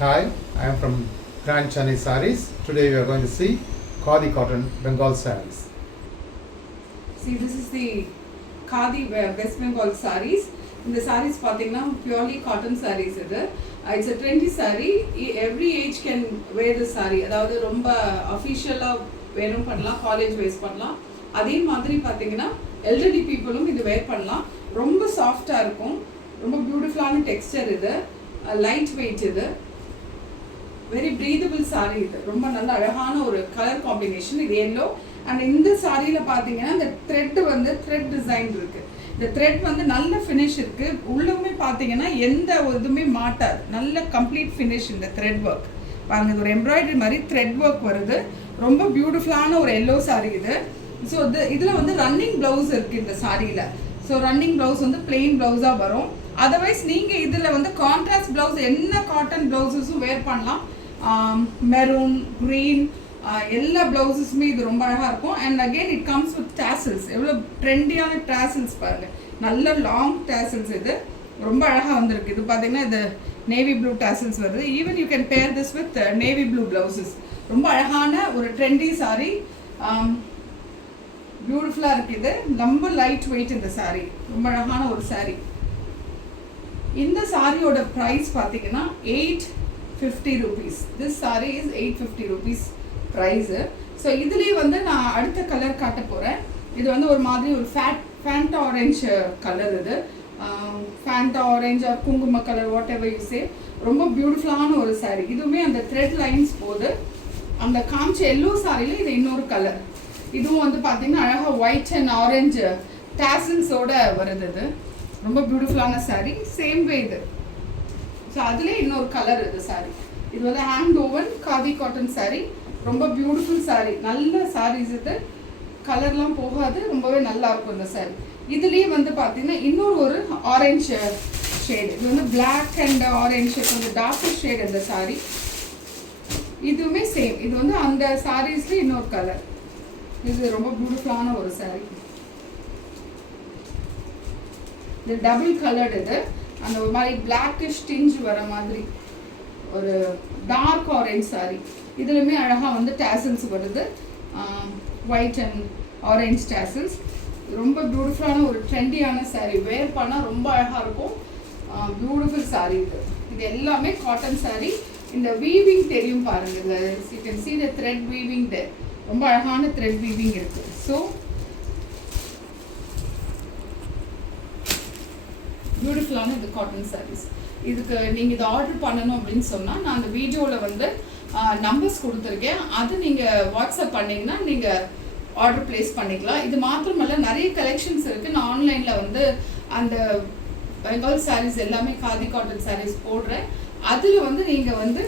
Hi, I am from Grand Chennai Sarees. Today we are going to see Khadi cotton Bengal sarees. See, this is the Khadi West Bengal sarees. In the sarees, purely cotton sarees. It's a trendy saree. Every age can wear this saree. That is official college wears. அதே மாதிரி பாத்தீங்கன்னா elderly peopleum இது wear பண்ணலாம். ரொம்ப சாஃப்ட்டா இருக்கும். ரொம்ப பியூட்டிஃபுல்லான டெக்ஸ்சர் இது. லைட் வெயிட் இது. வெரி breathable saree இது. ரொம்ப நல்ல அழகான ஒரு கலர் காம்பினேஷன். இது yellow and இந்த சாரியில பாத்தீங்கன்னா இந்த thread வந்து thread design இருக்கு. இந்த thread வந்து நல்ல finish இருக்கு. உள்ளுமே பாத்தீங்கன்னா எந்த இதுமே மாட்டாது. நல்ல complete finish இந்த thread work. பாருங்க இது ஒரு embroidery மாதிரி thread work வருது. ரொம்ப பியூட்டிஃபுல்லான ஒரு yellow saree இது. ஸோ இதில் வந்து ரன்னிங் ப்ளவுஸ் இருக்குது இந்த சாரியில். ஸோ ரன்னிங் ப்ளவுஸ் வந்து பிளெயின் ப்ளவுஸாக வரும். அதர்வைஸ் நீங்கள் இதில் வந்து கான்ட்ராஸ்ட் ப்ளவுஸ் என்ன காட்டன் ப்ளவுஸஸும் வேர் பண்ணலாம். மெரூன், க்ரீன் எல்லா ப்ளவுஸஸுமே இது ரொம்ப அழகாக இருக்கும். And again it comes with tassels. எவ்வளோ ட்ரெண்டியான டேசல்ஸ் பாருங்கள். நல்ல லாங் டேசல்ஸ் இது ரொம்ப அழகாக வந்திருக்கு. இது பார்த்தீங்கன்னா இது நேவி ப்ளூ டேசல்ஸ் வருது. ஈவன் யூ கேன் பேர் this with navy blue blouses. ரொம்ப அழகான ஒரு ட்ரெண்டி சாரி. பியூட்டிஃபுல்லாக இருக்குது. ரொம்ப லைட் வெயிட் இந்த சாரீ. ரொம்ப அழகான ஒரு சாரீ. இந்த சாரியோட ப்ரைஸ் பார்த்தீங்கன்னா 850 rupees. This sari is 850 rupees price. So இதுலேயே வந்து நான் அடுத்த கலர் காட்ட போகிறேன். இது வந்து ஒரு மாதிரி ஒரு ஃபேண்டா ஆரஞ்ச் கலர். இது ஃபேண்டா ஆரஞ்ச் ஆர் குங்கும colour what ever you say. ரொம்ப பியூட்டிஃபுல்லான ஒரு சாரீ. இதுவுமே அந்த த்ரெட் லைன்ஸ் போது. அந்த காமிச்ச எல்லோ சாரியில் இது இன்னொரு கலர். இதுவும் வந்து பார்த்தீங்கன்னா அழகாக ஒயிட் அண்ட் ஆரஞ்சு டேசல்ஸோட வருது. இது ரொம்ப பியூட்டிஃபுல்லான சாரீ. சேம் வே இது. ஸோ அதுலேயே இன்னொரு கலர் இது சாரீ. இது வந்து hand oven khadi cotton sari. ரொம்ப பியூட்டிஃபுல் சாரீ. நல்ல சாரீஸ் இது. கலர்லாம் போகாது. ரொம்பவே நல்லா இருக்கும் இந்த சாரீ. இதுலேயே வந்து பார்த்தீங்கன்னா இன்னொரு ஒரு ஆரஞ்சு ஷேடு. இது வந்து பிளாக் அண்ட் ஆரஞ்சு கொஞ்சம் டார்க்கர் ஷேடு இந்த சாரீ. இதுவுமே சேம். இது வந்து அந்த சாரீஸ்ல இன்னொரு கலர். இது ரொம்ப பியூட்டிஃபுல்லான ஒரு சாரீ. இது டபுள் கலர்டு. இது அந்த ஒரு மாதிரி பிளாக்கிஷ் டிஞ்ச் வர மாதிரி ஒரு டார்க் ஆரஞ்ச் சாரீ. இதுலையுமே அழகாக வந்து டேசல்ஸ் வருது. White and orange tassels. ரொம்ப பியூட்டிஃபுல்லான ஒரு ட்ரெண்டியான சாரீ. வேர் பண்ணால் ரொம்ப அழகாக இருக்கும். பியூட்டிஃபுல் சாரீ இது. இது எல்லாமே காட்டன் சாரீ. இந்த வீவிங் தெரியும் பாருங்க. இந்த you can see the thread weaving there. ரொம்ப அழகான த்ரெட் வீவிங் இருக்கு. ஸோ பியூட்டிஃபுல்லான இந்த காட்டன் சாரீஸ். இதுக்கு நீங்கள் இதை ஆர்டர் பண்ணணும் அப்படின்னு சொன்னால் நான் அந்த வீடியோவில் வந்து நம்பர்ஸ் கொடுத்துருக்கேன். அது நீங்கள் வாட்ஸ்அப் பண்ணிங்கன்னா நீங்கள் ஆர்டர் ப்ளேஸ் பண்ணிக்கலாம். இது மாத்திரமல்ல நிறைய கலெக்ஷன்ஸ் இருக்குது. நான் ஆன்லைனில் வந்து அந்த பெங்கால் சாரீஸ் எல்லாமே காதி காட்டன் சாரீஸ் போடுறேன். அதில் வந்து நீங்கள் வந்து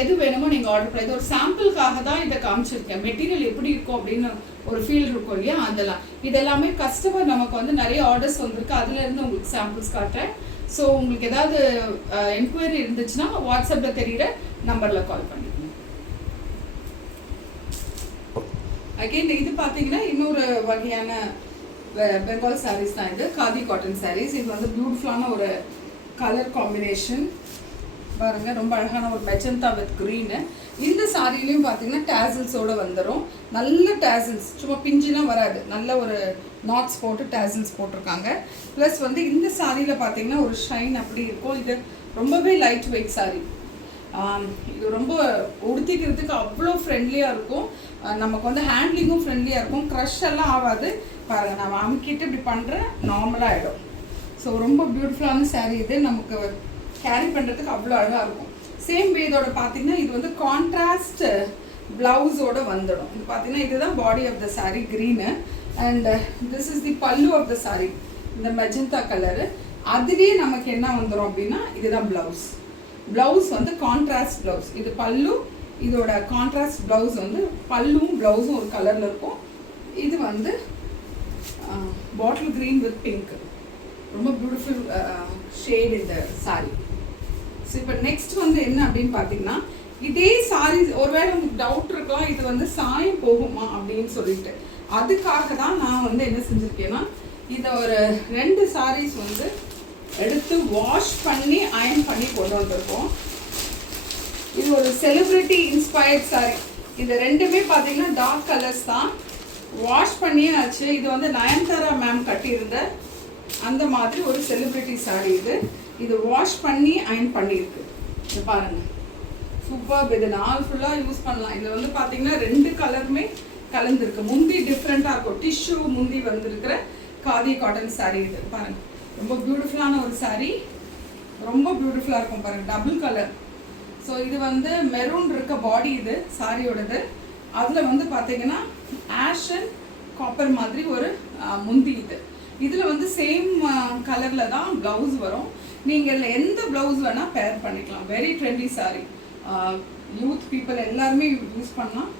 எது வேணுமோ நீங்கள் ஆர்டர் பண்ணி. இது ஒரு சாம்பிளுக்காக தான் இதை காமிச்சிருக்கேன். மெட்டீரியல் எப்படி இருக்கும் அப்படின்னு ஒரு ஃபீல் இருக்கும் இல்லையா, அதெல்லாம். இதெல்லாமே கஸ்டமர் நமக்கு வந்து நிறைய ஆர்டர்ஸ் வந்திருக்கு. அதுலேருந்து உங்களுக்கு சாம்பிள்ஸ் காட்டுறேன். ஸோ உங்களுக்கு ஏதாவது என்கொயரி இருந்துச்சுன்னா வாட்ஸ்அப்பில் தெரிகிற நம்பரில் கால் பண்ணிக்கணும். அகெயின் இது பார்த்தீங்கன்னா இன்னொரு வகையான பெங்கால் சாரீஸ் தான். இது காதி காட்டன் சாரீஸ். இது வந்து பியூட்டிஃபுல்லான ஒரு கலர் காம்பினேஷன் பாருங்க. ரொம்ப அழகான ஒரு மெஜந்தா வித் க்ரீனு. இந்த சாரிலையும் பார்த்தீங்கன்னா டேசல்ஸோடு வந்துடும். நல்ல டேசல்ஸ், சும்மா பிஞ்சுலாம் வராது. நல்ல ஒரு நாட்ஸ் போட்டு டேசல்ஸ் போட்டிருக்காங்க. ப்ளஸ் வந்து இந்த சாரியில் பார்த்தீங்கன்னா ஒரு ஷைன் அப்படி இருக்கும். இது ரொம்பவே லைட் வெயிட் சாரி. இது ரொம்ப உடுத்திக்கிறதுக்கு அவ்வளோ ஃப்ரெண்ட்லியாக இருக்கும். நமக்கு வந்து ஹேண்ட்லிங்கும் ஃப்ரெண்ட்லியாக இருக்கும். க்ரஷ் எல்லாம் ஆகாது. பாருங்கள், நான் அமுக்கிட்டு இப்படி பண்ணுறேன், நார்மலாக ஆகிடும். ஸோ ரொம்ப பியூட்டிஃபுல்லான சாரீ இது. நமக்கு கேரி பண்ணுறதுக்கு அவ்வளோ அழகாக இருக்கும். சேம் வே இதோட பார்த்தீங்கன்னா இது வந்து கான்ட்ராஸ்ட் ப்ளவுஸோடு வந்துடும். இது பார்த்தீங்கன்னா இதுதான் body of the sari green. And this is the pallu of the sari. இந்த மெஜந்தா கலரு. அதுலேயே நமக்கு என்ன வந்துடும் அப்படின்னா இதுதான் ப்ளவுஸ். ப்ளவுஸ் வந்து கான்ட்ராஸ்ட் ப்ளவுஸ். இது பல்லு. இதோட கான்ட்ராஸ்ட் ப்ளவுஸ் வந்து பல்லுவும் ப்ளவுஸும் ஒரு கலரில் இருக்கும். இது வந்து பாட்டில் க்ரீன் வித் பிங்க். ரொம்ப பியூட்டிஃபுல் ஷேட் இந்த சாரீ. ஸோ இப்போ நெக்ஸ்ட் வந்து என்ன அப்படின்னு பார்த்தீங்கன்னா இதே சாரீஸ் ஒருவேளை உங்களுக்கு டவுட் இருக்கலாம், இது வந்து சாயம் போகுமா அப்படின்னு சொல்லிட்டு. அதுக்காக தான் நான் வந்து என்ன செஞ்சுருக்கேன்னா இதை ஒரு 2 சாரீஸ் வந்து எடுத்து வாஷ் பண்ணி அயர்ன் பண்ணி கொண்டு வந்திருக்கோம். இது ஒரு செலிபிரிட்டி இன்ஸ்பயர்ட் saree. இது ரெண்டுமே பார்த்தீங்கன்னா டார்க் கலர்ஸ் தான். வாஷ் பண்ணியே ஆச்சு. இது வந்து நயன்தாரா மேம் கட்டியிருந்த அந்த மாதிரி ஒரு செலிபிரிட்டி saree இது. இது வாஷ் பண்ணி அயன் பண்ணியிருக்கு. இது பாருங்கள், சூப்பர். இது நாள் ஃபுல்லாக யூஸ் பண்ணலாம். இதில் வந்து பார்த்தீங்கன்னா 2 கலருமே கலந்துருக்கு. முந்தி டிஃப்ரெண்ட்டாக இருக்கும். டிஷ்யூ முந்தி வந்திருக்கிற காதி காட்டன் saree இது பாருங்கள். ரொம்ப பியூட்டிஃபுல்லான ஒரு saree. ரொம்ப பியூட்டிஃபுல்லாக இருக்கும் பாருங்கள், டபுள் கலர். ஸோ இது வந்து மெரூன் இருக்க பாடி இது சாரியோடது. அதில் வந்து பார்த்தீங்கன்னா ஆஷ் அண்ட் காப்பர் மாதிரி ஒரு முந்தி இது. இதில் வந்து சேம் கலரில் தான் ப்ளவுஸ் வரும். நீங்கள் எந்த ப்ளவுஸ் வேணால் பேர் பண்ணிக்கலாம். Very trendy saree. Youth people எல்லாருமே யூஸ் பண்ணலாம்.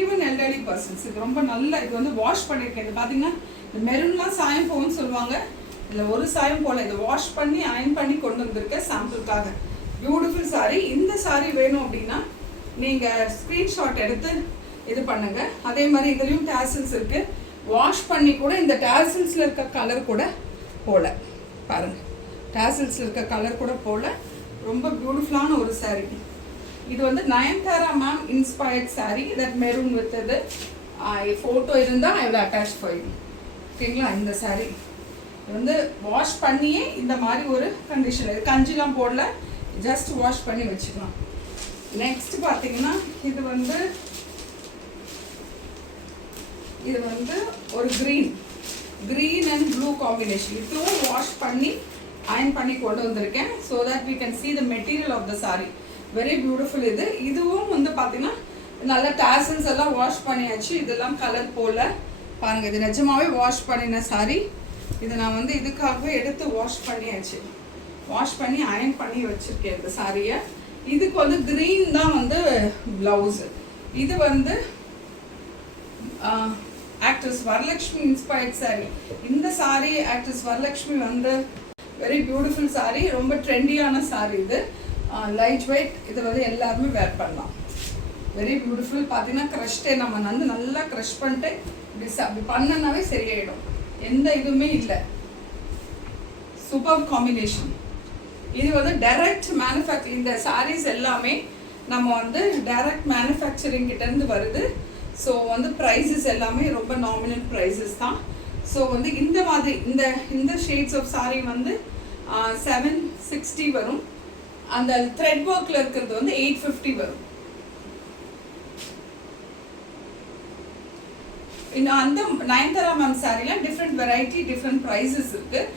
Even elderly persons. இது ரொம்ப நல்ல, இது வந்து வாஷ் பண்ணியிருக்கேன். இது பார்த்தீங்கன்னா இந்த மெரூன்லாம் சாயம் போகும்னு சொல்லுவாங்க. இதில் ஒரு சாயம் போல் இது வாஷ் பண்ணி அயன் பண்ணி கொண்டு வந்திருக்கேன் சாம்பிளுக்காக. Beautiful saree. இந்த saree வேணும் அப்படின்னா நீங்கள் ஸ்க்ரீன்ஷாட் எடுத்து இது பண்ணுங்கள். அதே மாதிரி இதுலேயும் டேசல்ஸ் இருக்குது. வாஷ் பண்ணி கூட இந்த டேசல்ஸில் இருக்க கலர் கூட போல பாருங்கள், டேசல்ஸில் இருக்க கலர் கூட போல ரொம்ப பியூட்டிஃபுல்லான ஒரு saree. இது வந்து Nayanthara ma'am inspired saree. That maroon with இது ஃபோட்டோ இருந்தால் I will attach for you. ஓகேங்களா? இந்த saree வந்து வாஷ் பண்ணியே இந்த மாதிரி ஒரு கண்டிஷன். இது கஞ்சிலாம் போடல, ஜஸ்ட் வாஷ் பண்ணி வச்சுக்கலாம். நெக்ஸ்ட் பார்த்தீங்கன்னா இது வந்து ஒரு க்ரீன் அண்ட் ப்ளூ காம்பினேஷன். இதுவும் வாஷ் பண்ணி அயன் பண்ணி கொண்டு வந்திருக்கேன். So that we can see the material of the saree. Very beautiful. இதுவும் வந்து பார்த்தீங்கன்னா நல்லா டேசல்ஸ் எல்லாம் வாஷ் பண்ணியாச்சு. இதெல்லாம் கலர் போல பாருங்கள். இது நிஜமாவே வாஷ் பண்ணின saree. இதை நான் வந்து இதுக்காகவே எடுத்து வாஷ் பண்ணியாச்சு. வாஷ் பண்ணி அயன் பண்ணி வச்சுருக்கேன் இந்த சாரியை. இதுக்கு வந்து க்ரீன் தான் வந்து ப்ளவுஸு. இது வந்து ஆக்ட்ரஸ் வரலக்ஷ்மி இன்ஸ்பயர்ட் saree. இந்த saree ஆக்ட்ரஸ் வரலக்ஷ்மி வந்து வெரி பியூட்டிஃபுல் saree. ரொம்ப ட்ரெண்டியான saree இது. Light weight. இது வந்து எல்லாருமே வேர் பண்ணலாம். Very beautiful. பார்த்தீங்கன்னா க்ரஷ்டே நம்ம வந்து நல்லா க்ரஷ் பண்ணிட்டு இப்படி பண்ணனாவே சரியாயிடும். எந்த இதுவுமே இல்லை. Super combination. இது வந்து டைரக்ட் மேனுஃபேக்சரிங். இந்த சாரீஸ் எல்லாமே நம்ம வந்து டைரக்ட் மேனுஃபேக்சரிங் கிட்டேருந்து வருது. ஸோ வந்து ப்ரைஸஸ் எல்லாமே ரொம்ப நாமினல் ப்ரைஸஸ் தான். ஸோ வந்து இந்த மாதிரி இந்த ஷேட்ஸ் ஆஃப் saree வந்து 760 வரும். அந்த த்ரெட் ஒர்க்கில் இருக்கிறது வந்து 850 வரும். இன்னும் அந்த நயன்தாரா மேம் சாரீலாம் டிஃப்ரெண்ட் வெரைட்டி, டிஃப்ரெண்ட் ப்ரைஸஸ் இருக்குது.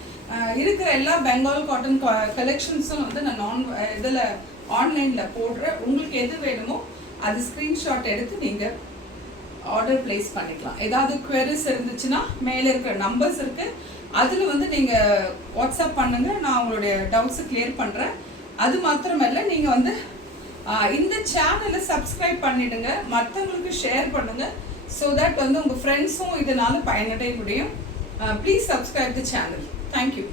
இருக்கிற எல்லா பெங்கால் காட்டன் கலெக்ஷன்ஸும் வந்து நான் இதில் ஆன்லைனில் போடுறேன். உங்களுக்கு எது வேணுமோ அது ஸ்க்ரீன்ஷாட் எடுத்து நீங்கள் ஆர்டர் ப்ளேஸ் பண்ணிக்கலாம். ஏதாவது குவெரிஸ் இருந்துச்சுன்னா மேலே இருக்கிற நம்பர்ஸ் இருக்குது, அதில் வந்து நீங்கள் வாட்ஸ்அப் பண்ணுங்கள். நான் உங்களுடைய டவுட்ஸை கிளியர் பண்ணுறேன். அது மாத்திரமல்ல, நீங்கள் வந்து இந்த சேனலை சப்ஸ்கிரைப் பண்ணிவிடுங்க, மற்றவங்களுக்கு ஷேர் பண்ணுங்கள். ஸோ தட் வந்து உங்கள் ஃப்ரெண்ட்ஸும் இதனால் பயனடைய முடியும். Please subscribe the channel. Thank you.